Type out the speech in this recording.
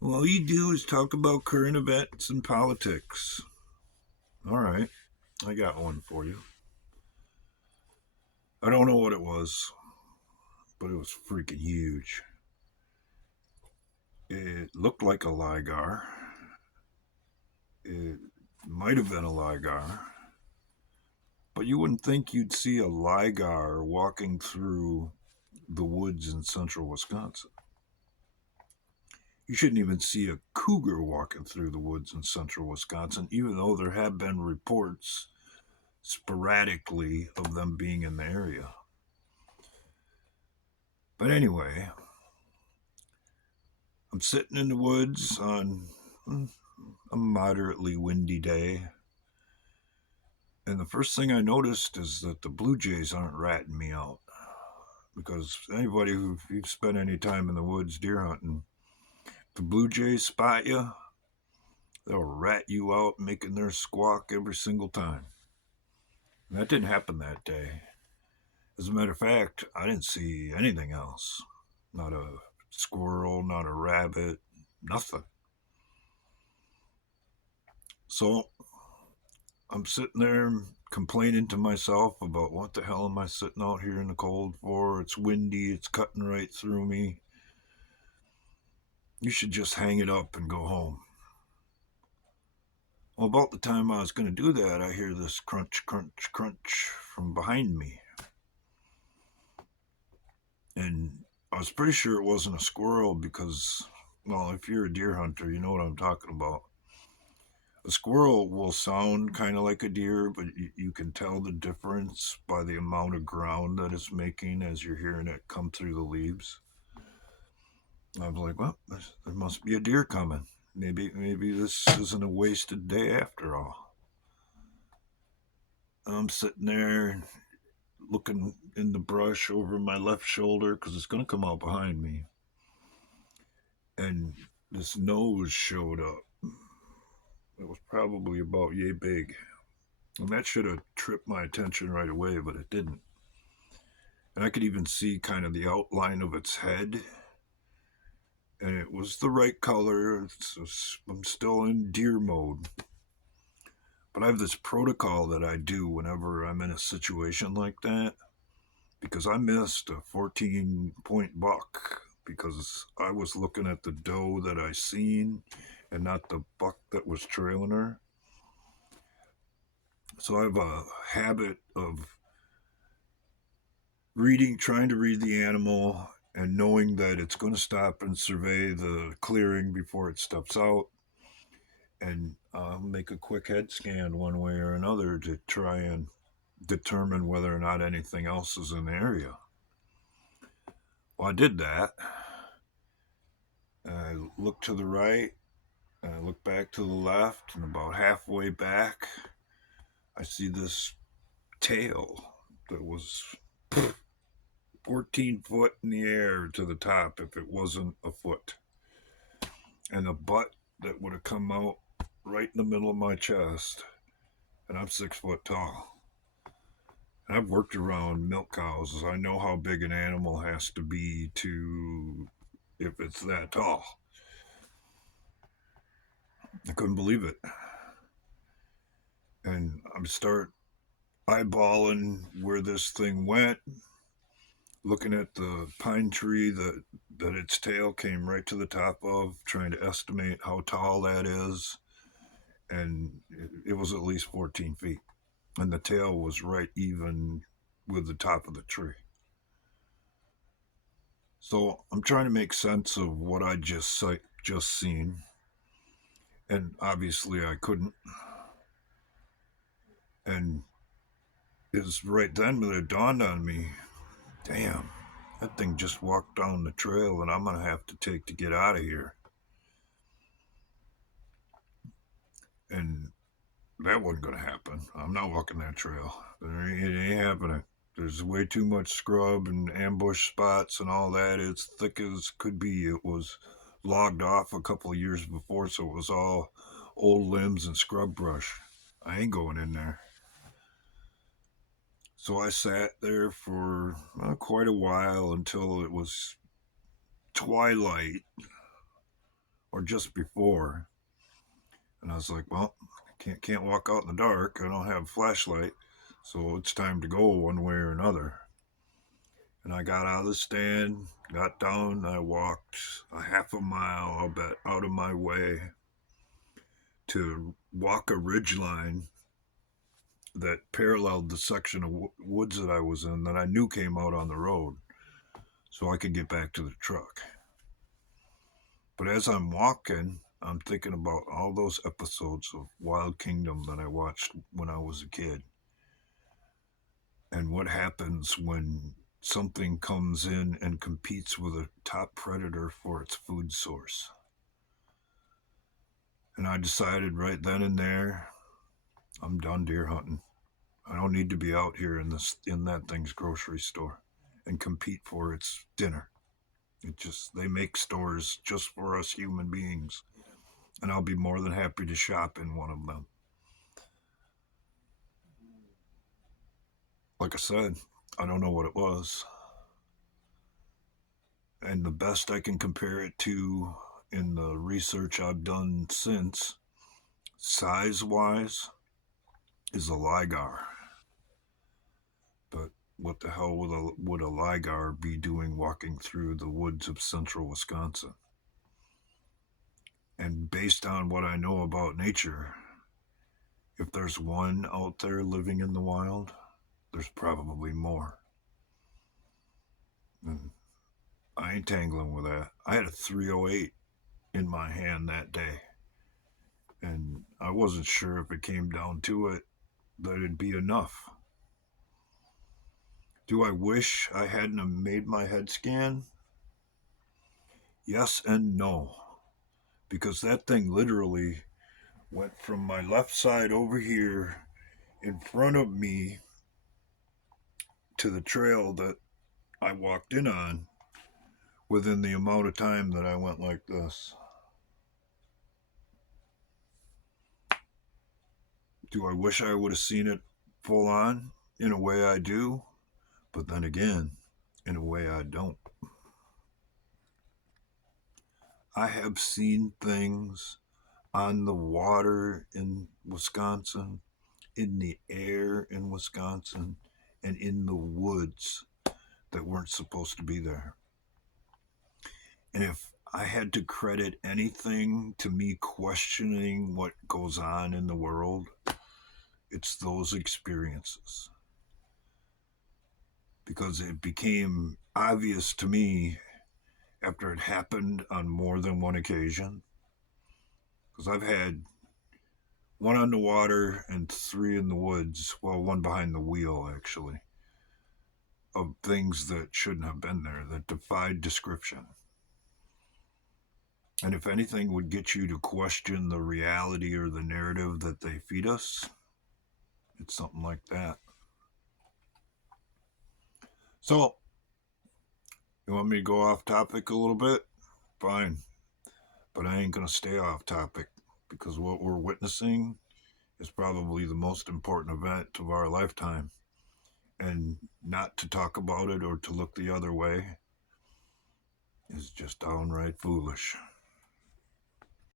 All you do is talk about current events and politics. All right, I got one for you. I don't know what it was, but it was freaking huge. It looked like a ligar. It might have been a ligar, but you wouldn't think you'd see a ligar walking through the woods in central Wisconsin. You shouldn't even see a cougar walking through the woods in central Wisconsin, even though there have been reports sporadically of them being in the area. But anyway, I'm sitting in the woods on a moderately windy day, and the first thing I noticed is that the blue jays aren't ratting me out. Because anybody who's spent any time in the woods deer hunting, the blue jays spot you, they'll rat you out, making their squawk every single time. And that didn't happen that day. As a matter of fact, I didn't see anything else. Not a squirrel, not a rabbit, nothing. So I'm sitting there complaining to myself about what the hell am I sitting out here in the cold for? It's windy, it's cutting right through me. You should just hang it up and go home. Well, about the time I was going to do that, I hear this crunch, crunch, crunch from behind me. And I was pretty sure it wasn't a squirrel because, well, if you're a deer hunter, you know what I'm talking about. A squirrel will sound kind of like a deer, but you can tell the difference by the amount of ground that it's making as you're hearing it come through the leaves. I was like, well, there must be a deer coming. Maybe this isn't a wasted day after all. I'm sitting there looking in the brush over my left shoulder because it's going to come out behind me. And this nose showed up. It was probably about yay big. And that should have tripped my attention right away, but it didn't. And I could even see kind of the outline of its head. And it was the right color. I'm still in deer mode. But I have this protocol that I do whenever I'm in a situation like that because I missed a 14-point buck because I was looking at the doe that I seen and not the buck that was trailing her. So I have a habit of trying to read the animal and knowing that it's going to stop and survey the clearing before it steps out and make a quick head scan one way or another to try and determine whether or not anything else is in the area. Well, I did that. I looked to the right, and I looked back to the left, and about halfway back, I see this tail that was 14 foot in the air to the top if it wasn't a foot. And a butt that would have come out right in the middle of my chest. And I'm 6 foot tall. And I've worked around milk cows. I know how big an animal has to be to if it's that tall. I couldn't believe it. And I'm start eyeballing where this thing went, looking at the pine tree that its tail came right to the top of, trying to estimate how tall that is. And it was at least 14 feet. And the tail was right even with the top of the tree. So I'm trying to make sense of what I just seen, and obviously I couldn't. And it's right then that it dawned on me, damn, that thing just walked down the trail, and I'm gonna have to take to get out of here. And that wasn't gonna happen. I'm not walking that trail. It ain't happening. There's way too much scrub and ambush spots and all that. It's thick as could be. It was logged off a couple of years before, so it was all old limbs and scrub brush. I ain't going in there. So I sat there for quite a while until it was twilight, or just before. And I was like, well, I can't walk out in the dark. I don't have a flashlight, so it's time to go one way or another. And I got out of the stand, got down, I walked a half a mile, I'll bet, out of my way to walk a ridge line that paralleled the section of woods that I was in that I knew came out on the road so I could get back to the truck. But as I'm walking, I'm thinking about all those episodes of Wild Kingdom that I watched when I was a kid. And what happens when something comes in and competes with a top predator for its food source. And I decided right then and there, I'm done deer hunting. I don't need to be out here in that thing's grocery store and compete for its dinner. They make stores just for us human beings, and I'll be more than happy to shop in one of them. Like I said, I don't know what it was. And the best I can compare it to in the research I've done since, size wise, is a ligar. But what the hell would a ligar be doing walking through the woods of central Wisconsin? And based on what I know about nature, if there's one out there living in the wild, there's probably more. And I ain't tangling with that. I had a 308 in my hand that day, and I wasn't sure if it came down to it that it'd be enough. Do I wish I hadn't have made my head scan? Yes and no. Because that thing literally went from my left side over here in front of me to the trail that I walked in on within the amount of time that I went like this. Do I wish I would have seen it full on? In a way, I do. But then again, in a way, I don't. I have seen things on the water in Wisconsin, in the air in Wisconsin, and in the woods that weren't supposed to be there. And if I had to credit anything to me questioning what goes on in the world, it's those experiences. Because it became obvious to me after it happened on more than one occasion. Because I've had one on the water and three in the woods, well, one behind the wheel, actually, of things that shouldn't have been there, that defied description. And if anything would get you to question the reality or the narrative that they feed us, it's something like that. So, you want me to go off topic a little bit? Fine. But I ain't going to stay off topic because what we're witnessing is probably the most important event of our lifetime. And not to talk about it or to look the other way is just downright foolish.